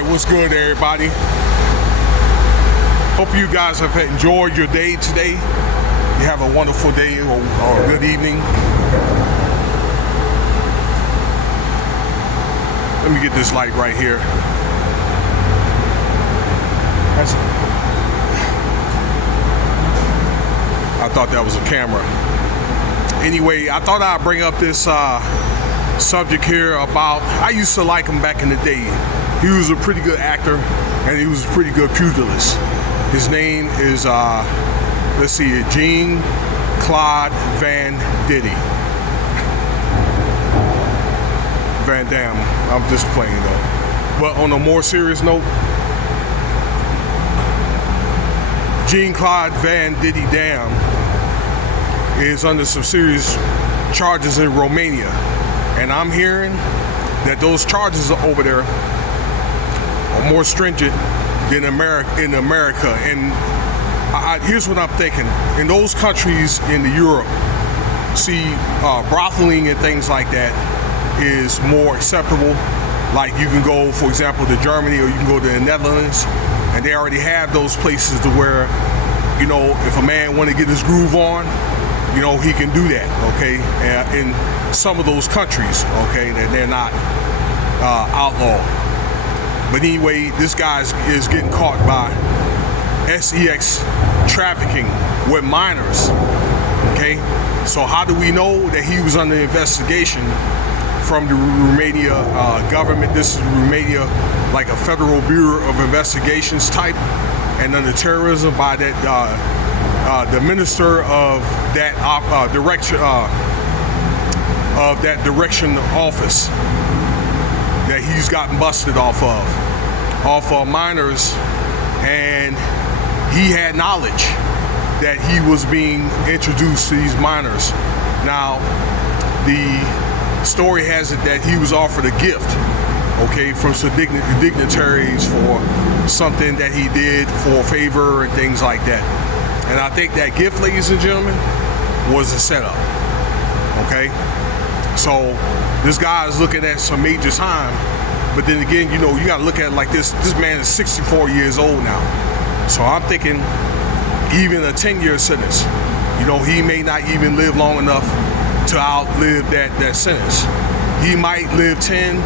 Alright, what's good, everybody? Hope you guys have enjoyed your day today. You have a wonderful day or a good evening. Let me get this light right here. I thought that was a camera. Anyway, I thought I'd bring up this subject here about, I used to like him back in the day. He was a pretty good actor and he was a pretty good pugilist. His name is, let's see, Jean Claude Diddy. Van Damme. I'm just playing though. But on a more serious note, Jean Claude Diddy Damme is under some serious charges in Romania. And I'm hearing that those charges over there are more stringent than in America. And here's what I'm thinking. In those countries in Europe, see, brotheling and things like that is more acceptable. Like you can go, for example, to Germany, or you can go to the Netherlands, and they already have those places to where, you know, if a man want to get his groove on, you know, he can do that, okay? In some of those countries, okay, that they're not outlawed. But anyway, this guy is getting caught by sex trafficking with minors, okay? So how do we know that he was under investigation from the Romania government? This is Romania, like a Federal Bureau of Investigations type, and under terrorism by that the minister of that direction office that he's gotten busted off of minors, and he had knowledge that he was being introduced to these minors. Now, the story has it that he was offered a gift, okay, from some dignitaries for something that he did for a favor and things like that. And I think that gift, ladies and gentlemen, was a setup, okay? So this guy is looking at some major time, but then again, you know, you gotta look at it like this. This man is 64 years old now. So I'm thinking even a 10-year sentence, you know, he may not even live long enough to outlive that sentence. He might live 10,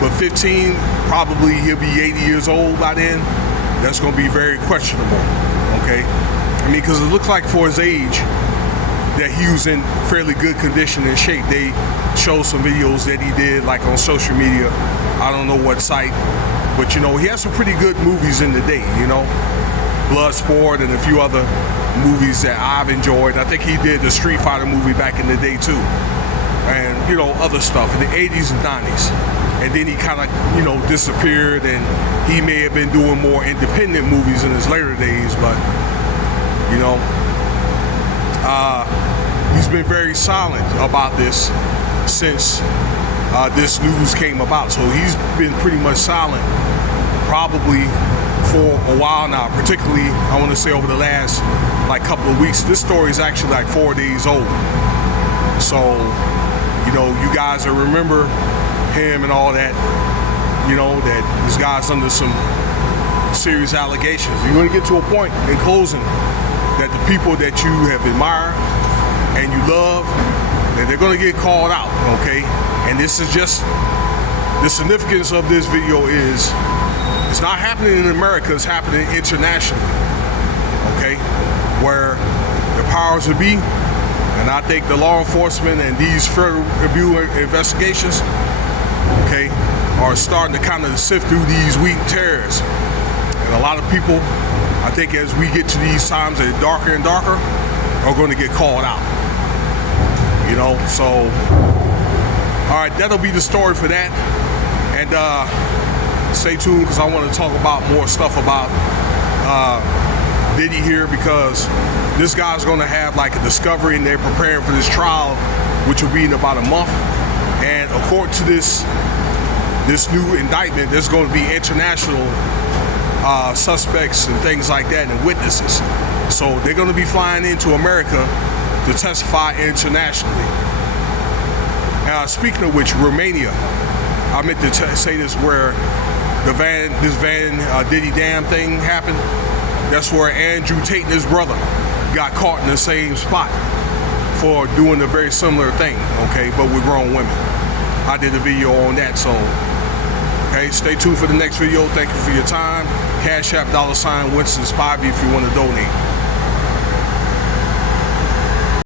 but 15, probably he'll be 80 years old by then. That's gonna be very questionable, okay? I mean, because it looks like for his age that he was in fairly good condition and shape. They showed some videos that he did, like on social media. I don't know what site, but you know, he has some pretty good movies in the day, you know? Bloodsport and a few other movies that I've enjoyed. I think he did the Street Fighter movie back in the day too. And, you know, other stuff in the 80s and 90s. And then he kind of, you know, disappeared, and he may have been doing more independent movies in his later days, but you know, he's been very silent about this since this news came about. So he's been pretty much silent probably for a while now, particularly, I want to say, over the last like couple of weeks. This story is actually like 4 days old. So, you know, you guys will remember him and all that, you know, that this guy's under some serious allegations. You're going to get to a point in closing that the people that you have admired and you love, that they're going to get called out, okay? And this is just, the significance of this video is, it's not happening in America, it's happening internationally, okay? Where the powers that be, and I think the law enforcement and these Federal Bureau investigations, okay, are starting to kind of sift through these weak terrorists. And a lot of people, I think as we get to these times that are darker and darker, are going to get called out. You know, so, all right, that'll be the story for that. And stay tuned, because I want to talk about more stuff about Diddy here, because this guy's going to have like a discovery, and they're preparing for this trial, which will be in about a month. And according to this new indictment, there's going to be international suspects and things like that, and witnesses. So they're going to be flying into America to testify internationally. Speaking of which, Romania, I meant to say this, where this Van Diddy Damme thing happened. That's where Andrew Tate and his brother got caught in the same spot for doing a very similar thing, okay, but with grown women. I did a video on that, so, okay, stay tuned for the next video. Thank you for your time. Cash App $Winston Spivey if you want to donate.